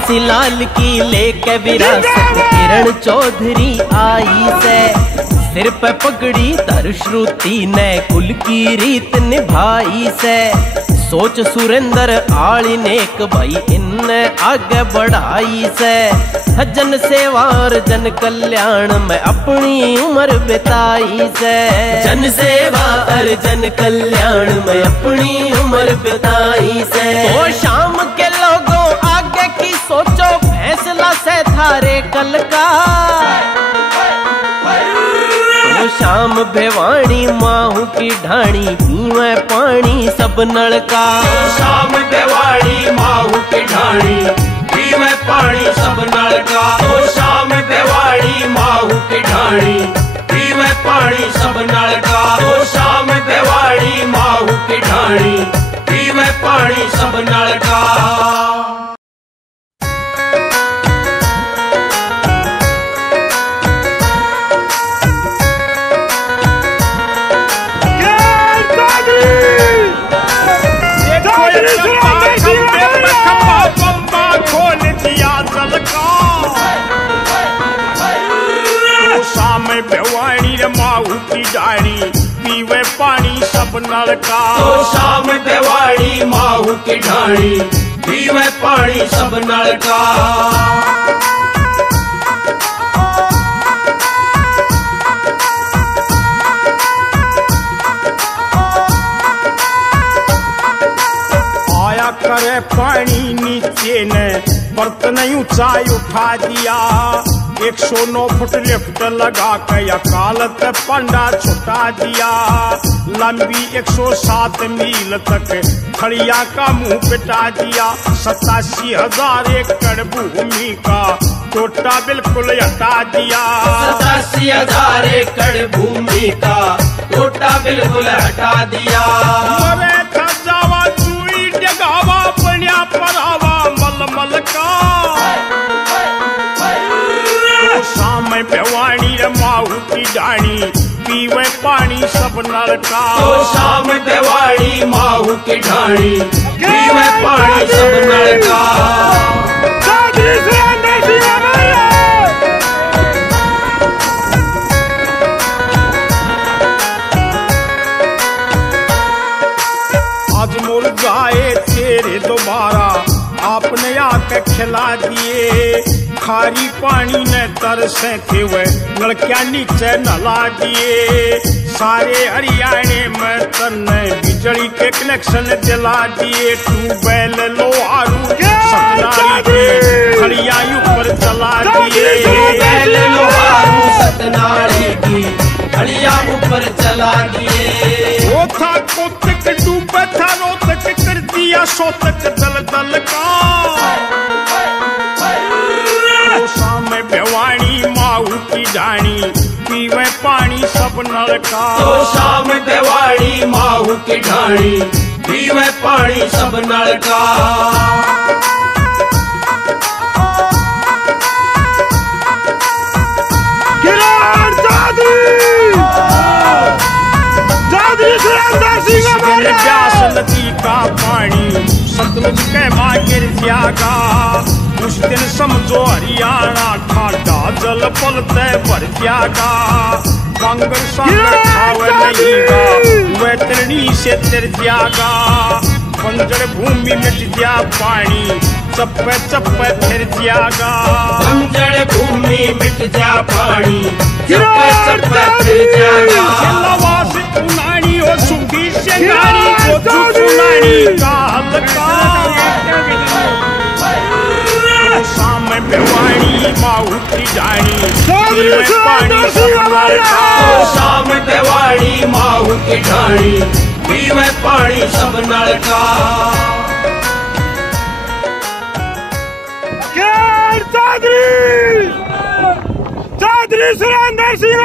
बांसी लाल की लेके विरासत किरण चौधरी आई से। सिर पे पगड़ी तर श्रुति ने कुल की रीत निभाई से। सोच सुरेंद्र आली नेक भाई इनने आगे बढ़ाई से। जन सेवा और जन कल्याण में अपनी उम्र बिताई से। जन सेवा और जन कल्याण में अपनी उम्र बिताई से। तो शाम के लोगों आगे की सोचो फैसला से थारे कल का। तो शाम भेवाणी माहू की ढाणी पीवे पानी सब नलका। शाम भेवाणी माहू की ढाणी पीवे पानी सब नलका। तो शाम भेवाणी माहू की ढाणी पीवे पानी सब नलका। तो शाम भेवाणी माहू की ढाणी पीवे पानी सब नलका। भेवाणी रे माहू की ढाणी पीवे पानी सब नलका। तो शाम भेवाणी माहू की ढाणी पीवे पानी सब नलका। आया करे पानी नीचे ने बर्तन ऊंचाई उठा दिया। 109 फुट लिफ्ट लगा के अकालत पंडा छुटा दिया। लंबी 107 मील तक खड़िया का मुंह पिटा दिया। 87,000 एकड़ भूमि का टोटा बिल्कुल हटा दिया। 87,000 एकड़ भूमि का टोटा बिल्कुल हटा दिया। मरे था जावा चूई जगावा बनिया परावा मलमल का। शाम भेवाणी रे माहू की ढाणी पीवे पानी सब नलका। तो शाम भेवाणी माहू की ढाणी पीवे पानी सब नलका। आज मुरझाए तेरे दोबारा आपने आके खिला दिए। खारी पानी ने तरसे थे वे लड़कियां नीचे नला दिए। सारे हरियाणे में तन्ने बिजली के कनेक्शन दिला दिए। ट्यूबवेल लोहारू सतनारी की खड़िया ऊपर चला दिए। ट्यूबवेल लोहारू सतनारी की खड़िया ऊपर चला दिए। वो था कोतक डूबा था रोतक कर दिया सोतक दल दल का। शाम भेवाणी माहू की ढाणी पीवे पानी सब नलका। तो शाम भेवाणी माहू की ढाणी पीवे पानी सब नलका। व्यास नदी का पानी सतलुज के माँ गिर जाएगा। उस दिन समझो हरियाणा ठाडा जल पलते भर जाएगा। कांगर सागर खावे नहीं गा वैतरणी से तर जाएगा। बंजर भूमि मिट जा पानी चप्पे चप्पे फिर जाएगा। बंजर भूमि मिट जा पानी चप्पे चप्पे फिर जाएगा। लवास उनानी और सुखी शेंगारी को चुनानी का हल्का। शाम भेवाणी माहू की ढाणी पीवे पानी सब नलका। शाम भेवाणी माहू की ढाणी पीवे पानी सब नलका। चौधरी सुरेंद्र सिंह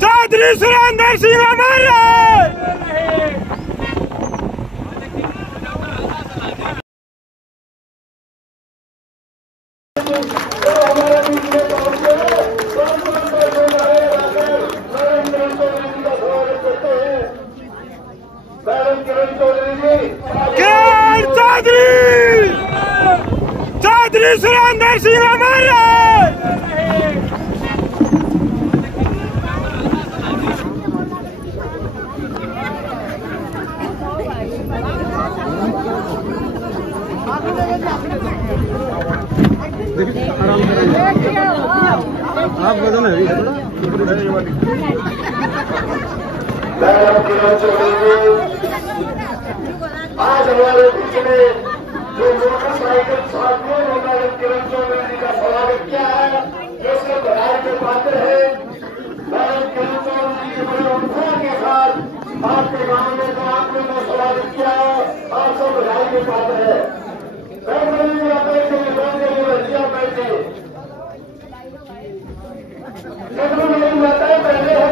चौधरी सुरेंद्र सिंह हमारे। चौधरी सुरेंद्र सिंह हमारे। आप बोलो ना आज हमारे बीच में जो मोटरसाइकिल साथियों ने मैडम किरण चौधरी जी का स्वागत किया है, जो उसके बधाई के पात्र है। मैडम किरण चौधरी जी के बड़े उत्साह के साथ आपके गांव में जो आपने जो स्वागत किया है, आप सब बधाई के पात्र है। बैठे मेरी माताएं पहले है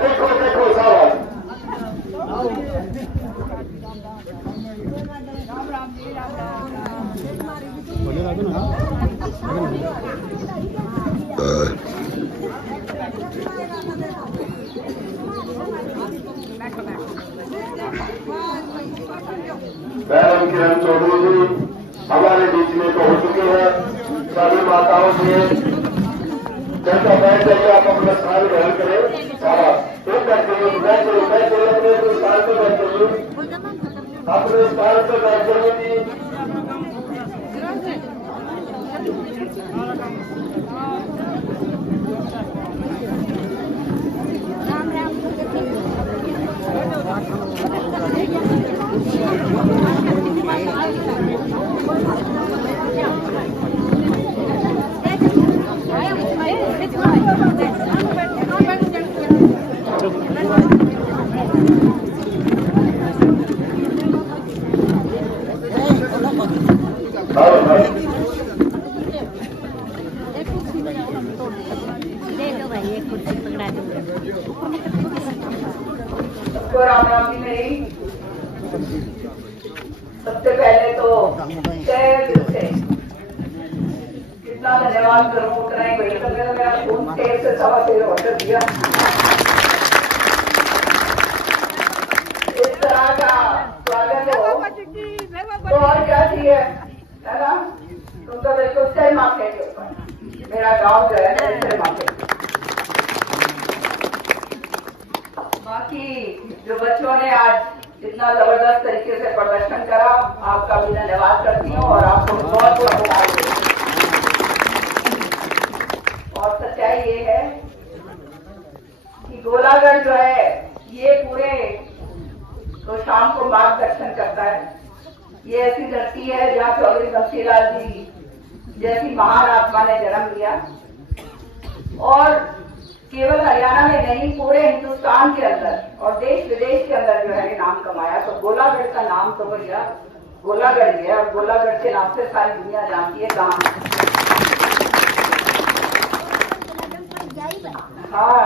देखो देखो साहब मैडम किरण चौधरी जी हमारे बीच में पहुंच चुके हैं। सभी माताओं से जैसा बैठ जाइए, आप अपना स्थान ग्रहण करें। सारा एक बैठ जाइए, अपने स्थान पर बैठ जाइए, अपने स्थान पर बैठ जाइए जी। राम राम जी मेरी। सबसे पहले तो तहे दिल से कितना धन्यवाद करूं, उतना ही वही तो मेरा खून तेल से सवा तेल ऑर्डर दिया। इस तरह का स्वागत हो तो और क्या चाहिए, है ना। तुम तो बिल्कुल सही माथे के ऊपर, मेरा गाँव जो है सही माथे। बाकी जो बच्चों ने आज इतना जबरदस्त तरीके से प्रदर्शन करा, आपका भी धन्यवाद करती हूँ और आपको बहुत बहुत बधाई देती हूँ। और सच्चाई ये है कि गोलागढ़ जो है ये पूरे तो शाम को मार्गदर्शन करता है। ये ऐसी धरती है जहाँ चौधरी बंसीलाल जी जैसी महान आत्मा ने जन्म लिया और केवल हरियाणा में नहीं पूरे हिंदुस्तान के अंदर और देश विदेश के अंदर जो है नाम कमाया। तो गोलागढ़ का नाम तो भैया गोलागढ़ ही है और गोलागढ़ के नाम से सारी दुनिया जानती है कहाँ। हाँ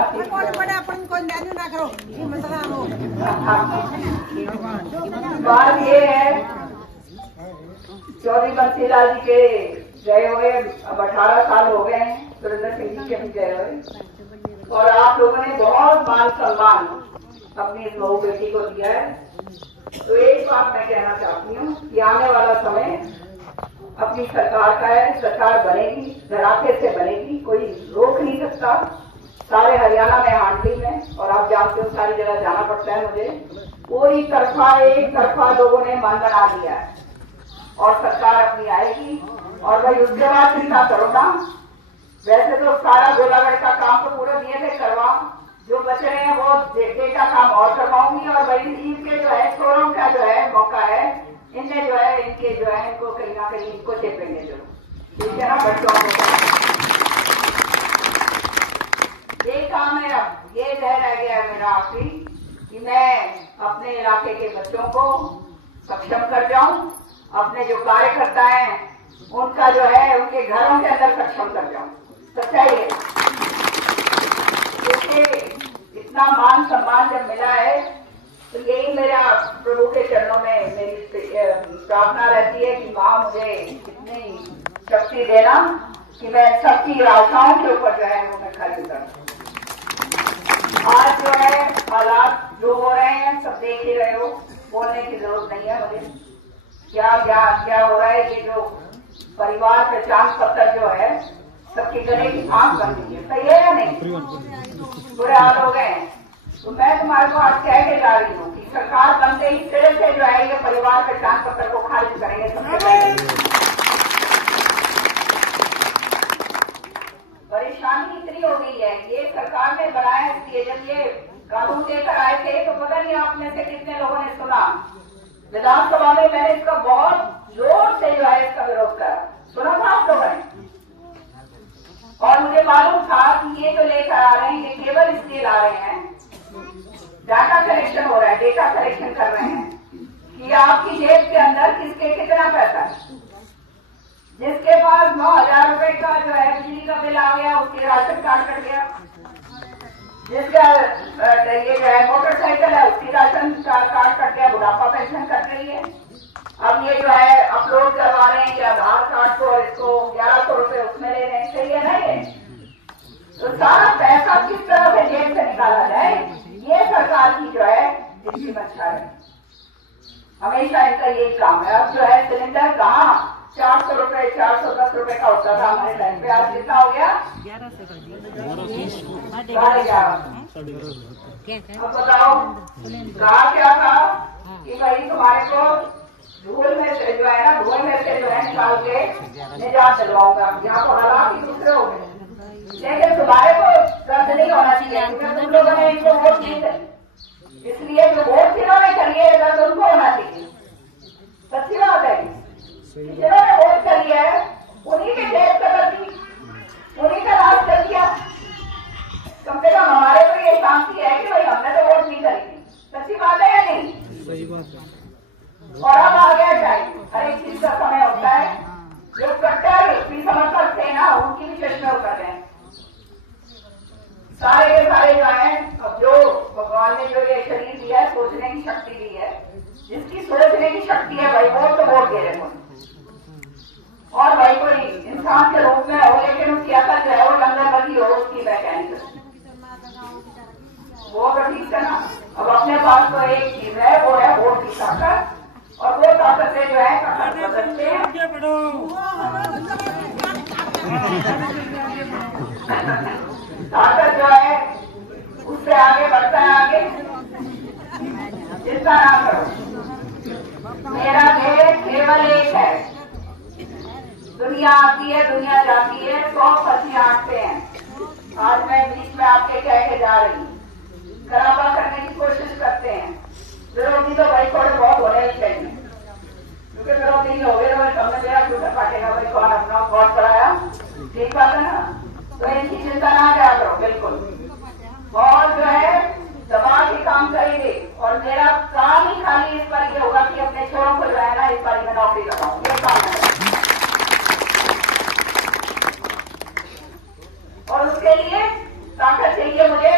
बात ये है चौधरी बंसीलाल जी के गए हुए अब 18 साल हो गए हैं, सुरेंद्र सिंह जी के भी गए हुए और आप लोगों ने बहुत मान सम्मान अपनी इस बहू बेटी को दिया है। तो एक बात मैं कहना चाहती हूँ कि आने वाला समय अपनी सरकार का है, सरकार बनेगी, धराके से बनेगी, कोई रोक नहीं सकता। सारे हरियाणा में हांडी में और आप जानते हो सारी जगह जाना पड़ता है मुझे। कोई तरफा एक तरफा लोगों ने मन बना दिया है और सरकार अपनी आएगी और भाई उसके बाद चिंता करो ना। वैसे तो सारा गोलागढ़ का काम तो पूरे दिए थे करवा, जो बच रहे हैं वो डे का काम और करवाऊंगी और भाई इनके जो है चोरों का जो है मौका है, इनने जो है इनके जो है इनको कहीं ना कहीं इनको चेपेंगे जो, ठीक है ना। बच्चों को ये काम है। अब ये रह गया है मेरा आखिरी कि मैं अपने इलाके के बच्चों को सक्षम कर जाऊं, अपने जो कार्यकर्ता हैं उनका जो है उनके घरों के अंदर सक्षम कर जाऊं। सच्चाई है, क्योंकि इतना मान सम्मान जब मिला है तो यही मेरा प्रभु के चरणों में मेरी प्रार्थना रहती है कि माँ मुझे इतनी शक्ति देना कि मैं सबकी आशाओं के ऊपर जो है वो मैं खड़ी करूं। आज जो है हालात जो हो रहे हैं सब देख ही रहे हो, बोलने की जरूरत नहीं है मुझे। क्या क्या क्या हो रहा है, ये जो परिवार पहचान पत्र जो है सबके गले की आंख बन गई है, सही है या नहीं? बुरे हाल हो गए। तो मैं तुम्हारे को आज कह के जा रही हूँ कि सरकार बनते ही सिरे से जो है ये परिवार पहचान पत्र को खारिज करेंगे सबसे पहले। परेशानी इतनी हो गई है, ये सरकार ने बनाया इसलिए जब ये कानून लेकर आए थे तो पता नहीं आप में से कितने लोगों ने सुना, विधानसभा में मैंने इसका बहुत जोर से जो है इसका विरोध करा, सुना था आप लोगों ने? और मुझे मालूम था कि ये जो लेकर आ रहे हैं ये केवल इसलिए ला रहे हैं, डाटा कलेक्शन हो रहा है, डेटा कलेक्शन कर रहे हैं कि आपकी जेब के अंदर किसके कितना पैसा है। जिसके पास 9,000 रुपए का जो है बिजली का बिल आ गया उसके राशन कार्ड कट गया, जिसका ये जो है मोटरसाइकिल है उसकी राशन कार्ड कट गया, बुढ़ापा पेंशन कट रही है। अब ये जो है अपलोड करवा रहे हैं कि आधार कार्ड को और इसको 1100 रुपए उसमें ले रहे हैं, सही है ना? ये तो सारा पैसा किस तरह से जेब से निकाला जाए ये सरकार की जो है इसकी मंशा है, हमेशा इनका यही काम है। अब जो है सिलेंडर कहाँ 400 रुपए 410 रुपए का होता था हमारे टाइम पे, आज कितना हो गया? 11:30। अब बताओ कहा क्या था कि भाई तुम्हारे को धूल में से जो है ना, धुएं में से जो है निकाल के निजात दिलवाऊंगा। यहाँ तो हालात ही दूसरे हो गए, लेकिन तुम्हारे को दर्द नहीं होना चाहिए क्योंकि तुम लोगों ने इनको वोट नहीं करी, इसलिए जो वोट जिन्होंने करी है दर्द उनको होना चाहिए। सच्ची बात है, जिन्होंने वोट करी है उन्हीं के जेब का गलती, उन्हीं का राज कर दिया। कम से कम हमारे को ये शांति है कि भाई हमने तो वोट नहीं करी थी। सच्ची बात है या नहीं? सही बात है। और अब आ गया टाइम, हर एक चीज का समय होता है। जो कट्टर भी समर्थक थे ना उनकी भी चश्मे उतर गए सारे के सारे जो है। अब जो भगवान ने जो ये शरीर दिया है, सोचने की शक्ति दी है, जिसकी सोचने की शक्ति है भाई वो तो वोट दे रहे और भाई कोई इंसान के रूप में हो लेकिन उसकी अकल जो है वो लंगर बदी हो, उसकी मैकेनिकल वो तो ठीक है ना। अब अपने पास तो एक चीज है वो है वोट की ताकत, और वो ताकत से जो है ताकत बदलते हैं। ताकत जो है उससे आगे बढ़ता है, आगे चिंता ना करो। मेरा ध्येय केवल एक है, दुनिया आती है दुनिया जाती है, 100 फंसियां आते हैं। आज मैं बीच में आपके कह के जा रही हूँ, खराबा करने की कोशिश करते हैं। विरोधी तो भाई थोड़े बहुत होने ही चाहिए, क्योंकि विरोधी नहीं हो गए तो मैं समझ गया झूठा काटेगा भाई कौन अपना कौन पढ़ाया, ठीक बात है ना। तो इनकी चिंता ना क्या करो बिल्कुल, और जो है दबा के काम करेंगे। और मेरा काम ही खाली इस बार ये होगा कि अपने छोरों को जो है ना इस बार में नौकरी लगाऊं, ये काम है। और उसके लिए ताकत चाहिए मुझे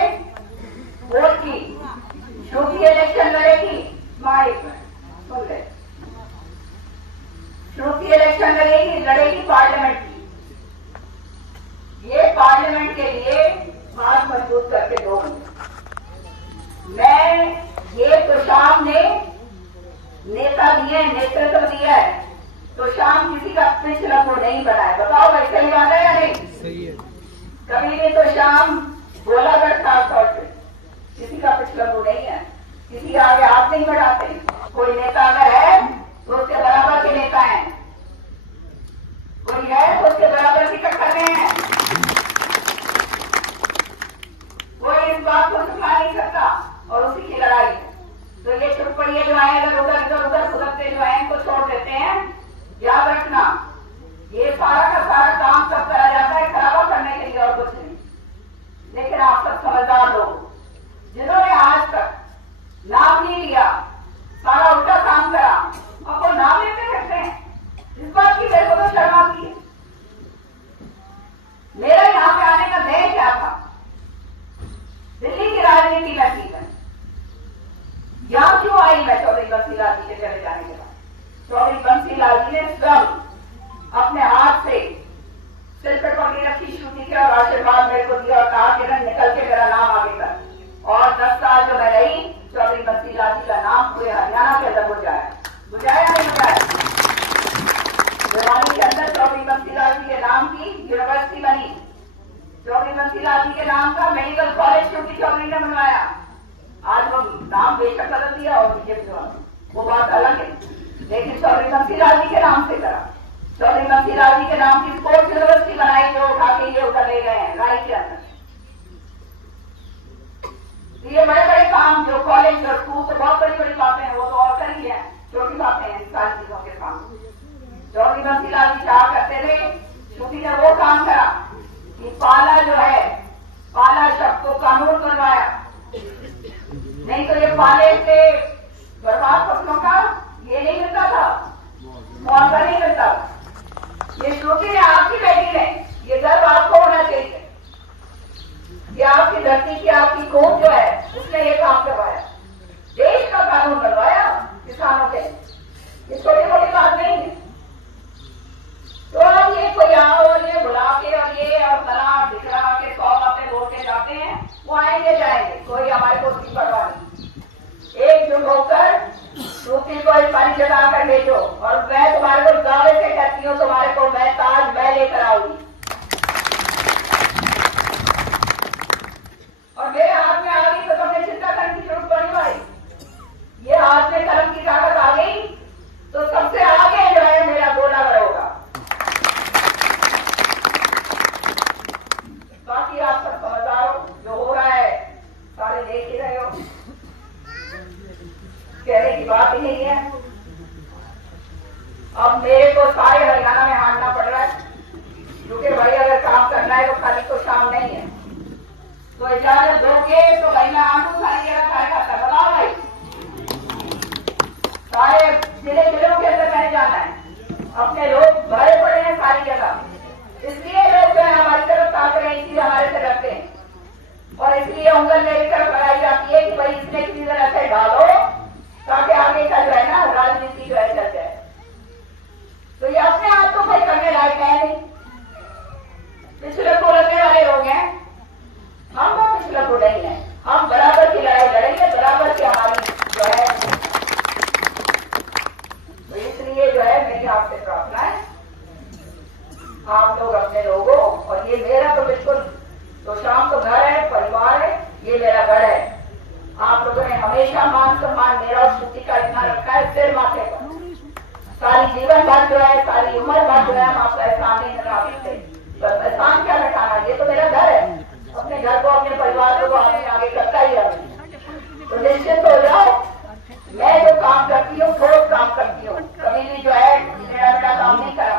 वोट की। श्रुति इलेक्शन लड़ेगी, माइक सुन ले, श्रुति इलेक्शन लड़ेगी पार्लियामेंट की। ये पार्लियामेंट के लिए बात मजबूत करके दो। मैं ये तो शाम ने नेता दिए, नेतृत्व दिया है, तो शाम किसी का पिछला तो नहीं बना है। बताओ भाई सही बात है या नहीं? सही है। कभी भी तो शाम गोलागढ़ खास तौर से किसी का पिछला वो नहीं है, किसी के आगे हाथ नहीं बढ़ाते। कोई नेता अगर है तो उसके बराबर के नेता हैं, कोई है तो उसके बराबर की टक्कर में है। कोई इस बात को छुपा नहीं सकता और उसी की लड़ाई है। तो ये चुपड़िए जो है अगर उधर इधर उधर सुधरते जो है इनको छोड़ देते हैं। याद रखना ये सारा का सारा काम सब करा जाता है खराबा करने के लिए और कुछ नहीं। लेकिन आप सब समझदार लोग जिन्होंने आज तक नाम नहीं लिया चले जाने के बाद चौधरी बंसी लाल जी ने स्वयं अपने हाथ से सिर पर पकड़ी रखी श्रुति के और आशीर्वाद मेरे को दिया और कहा कि निकल के मेरा नाम आगे कर। और 10 साल जो मैं रही, चौधरी बंसी लाल जी का नाम पूरे हरियाणा के अंदर बुझाया नहीं बुझाया। भिवानी के अंदर चौधरी बंसी लाल जी के नाम की यूनिवर्सिटी बनी। चौधरी बंसी लाल जी के नाम का मेडिकल कॉलेज श्रुति चौधरी ने बनवाया। आज वो नाम बेशक बदल दिया और बीजेपी वो बात अलग है, लेकिन चौधरी बंसी लाल जी के नाम से करा। चौधरी बंसी लाल जी के नाम की स्पोर्ट्स यूनिवर्सिटी बनाई जो उठा के ये उधर ले गए हैं राय के अंदर। ये बड़े बड़े काम जो कॉलेज और स्कूल से बहुत बड़ी बड़ी बातें हैं वो तो और करी है, छोटी बातें हैं इन सारी चीजों के सामने। चौधरी बंसी लाल जी कहा करते थे, श्रुति ने वो काम करा कि पाला जो है, पाला शब्द को कानून बनवाया। नहीं तो ये पाले से बर्बाद फसलों का ये नहीं मिलता था, मुआवजा नहीं मिलता। ये श्रुति ने आपकी बेटी ने ये गर्व आपको होना चाहिए कि आपकी धरती की आपकी कौम जो है उसने ये काम करवाया, देश का कानून बनवाया किसानों के। ये छोटी मोटी बात नहीं है। तो अब ये कोई आओ और ये बुला के और ये और बना दिखला के 100 बातें बोल के जाते हैं, वो आएंगे जाएंगे, कोई हमारे को उसकी परवाह नहीं। एकजुट होकर श्रुति को इस सारी जगह कर भेजो और मैं तुम्हारे को दावे से कहती हूँ, तुम्हारे को मैं ताज मैं लेकर आऊंगी। और मेरे हाथ में आ गई तो तुमने चिंता करने की जरूरत पड़ी भाई। ये हाथ में कलम की ताकत आ गई तो सबसे आगे जो है मेरा गोलावर होगा। बाकी आप सब समझदार हो, जो हो रहा है सारे देख ही रहे हो, कहने की बात ही नहीं है। अब मेरे को सारे हरियाणा में हारना पड़ रहा है, क्योंकि भाई अगर काम करना है तो खाली तो शाम नहीं है। तो इजाजत दोगे तो भाई मैं आंखों सारी जगह खाए खाता, बताओ भाई। सारे जिले जिलों के अंदर मैंने जाना है, अपने लोग भरे पड़े हैं सारी जगह, इसलिए लोग जो है हमारी तरफ ताक रहे हैं, इसलिए हमारे से रखते हैं और इसलिए उंगल मेरी तरफ लगाई जाती है कि भाई इसने किसी तरह से डालो ताकि आगे का जो है ना राजनीति जो है चल जाए। तो ये अपने आप तो कोई करने लायक है नहीं, पिछले को लगने वाले लोग हैं, हम तो पिछले को नहीं है। हम बराबर की लड़ाई लड़ेंगे, बराबर की हमारी जो है। तो इसलिए जो है मेरी आपसे प्रार्थना है, आप लोग अपने लोगों, और ये मेरा तो बिल्कुल तो शाम तो घर है, परिवार है, ये मेरा घर है। आप लोगों ने हमेशा मान सम्मान मेरा और श्रुति का इतना रखा है सिर माथे पर। सारी जीवन भर जो है, सारी उम्र भर जो है हम आपका एहसान नहीं लगा सकते। तो एहसान क्या लटाना, ये तो मेरा घर है, अपने घर को अपने परिवार को आपने आगे करता ही है। तो निश्चित हो जाओ, मैं जो काम करती हूँ ठोस काम करती हूँ, कभी भी जो है मेरा काम नहीं करा।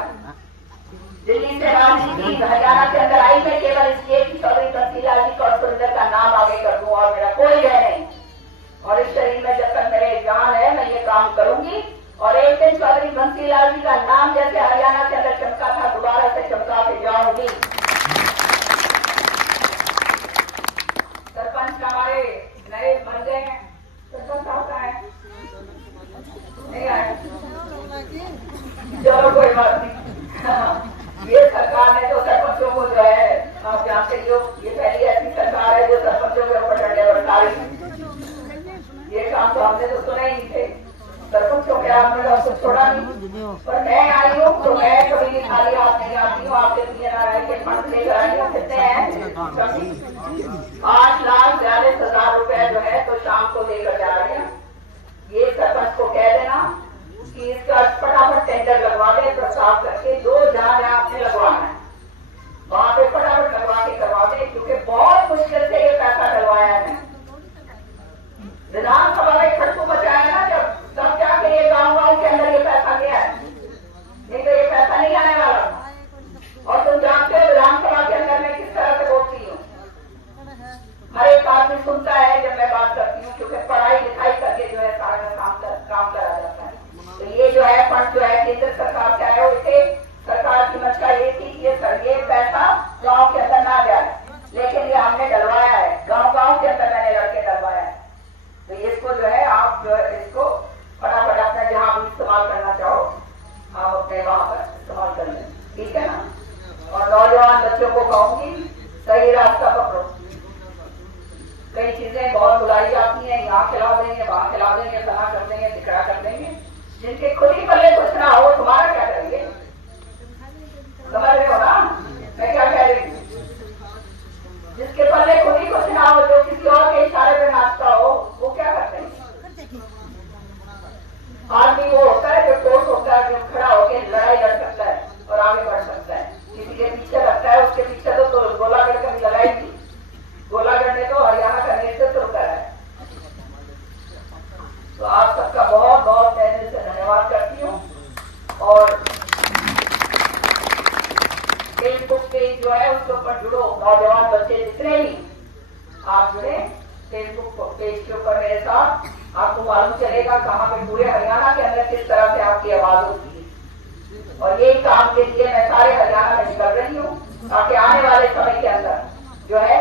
दिल्ली से राजनीति हरियाणा के अंदर आई मैं केवल इसलिए कि चौधरी बंसी लाल जी और सुरेंद्र का नाम आगे कर दूं, और मेरा कोई है नहीं। और इस शरीर में जब तक मेरे जान है मैं ये काम करूंगी। और एक दिन चौधरी बंसी लाल जी का नाम जैसे हरियाणा के अंदर चमका था, दोबारा से चमका के जाऊंगी। सरपंच हमारे नए बन गए हैं, सरपंच साहब का है नहीं आए, चलो कोई बात नहीं। ये सरकार ने तो सरपंचों को जो है आप जानते हो, ये पहली ऐसी सरकार है जो सरपंचों के ऊपर डंडे बरसाई। ये काम तो हमने तो सुना ही नहीं थे, सरपंचों के हाथ में कुछ छोड़ा नहीं। पर मैं आई हूँ तो मैं कभी भी खाली हाथ नहीं आती हूँ। आपके PNRI के फंड लेकर आई हूँ, कितने हैं 8,42,000 रुपए जो है तो शाम को लेकर जा रही है। ये सरपंच को कह देना कि इसका फटाफट टेंडर लगवा दे, प्रस्ताव करके जो जहां आपने लगवाना है वहां पे फटाफट लगवा के करवा दे, क्योंकि बहुत मुश्किल से ये पैसा डलवाया है। विधानसभा में खर्चों बचाया ना जब, तब जाके ये गाँव के अंदर ये पैसा गया है, नहीं तो ये पैसा नहीं आने वाला। और तुम जानते हो विधानसभा के अंदर मैं किस तरह से बोलती हूँ, हर एक आदमी सुनता है जब मैं बात करती हूँ, क्योंकि पढ़ाई लिखाई करके जो है सारा काम करा जाता है। तो ये जो है फंड जो है केंद्र सरकार से आया, इसे सरकार की मंशा ये थी कि ये पैसा गांव के अंदर ना जाए, लेकिन ये हमने डलवाया है, गांव के अंदर मैंने लड़के डलवाया है। तो इसको जो है आप जो है इसको फटाफट अपना जहां जिनके खुद ही पल्ले कुछ ना हो तुम्हारा क्या करेंगे? समझ रहे हो ना मैं क्या कह रही हूँ? जिसके पल्ले खुद ही कुछ ना हो, जो किसी और के इशारे पे नाचता हो, वो क्या करते हैं? आदमी वो होता है जो ठोस होता है, जो खड़ा होकर लड़ाई लड़ सकता है और आगे बढ़ सकता है। किसी के पीछे लगता है, उसके पीछे तो गोलागढ़ कभी लगाई थी। गोलागढ़ ने तो हरियाणा का नेतृत्व करा है। तो आप सबका बहुत बहुत मैं दिल से धन्यवाद करती हूँ। और फेसबुक पेज जो है उसके ऊपर जुड़ो, नौजवान बच्चे जितने भी आप जुड़े फेसबुक पेज के ऊपर मेरे साथ, आपको मालूम चलेगा कहाँ पे पूरे हरियाणा के अंदर किस तरह से आपकी आवाज होती है। और यही काम के लिए मैं सारे हरियाणा में निकल रही हूँ, ताकि आने वाले समय के अंदर जो है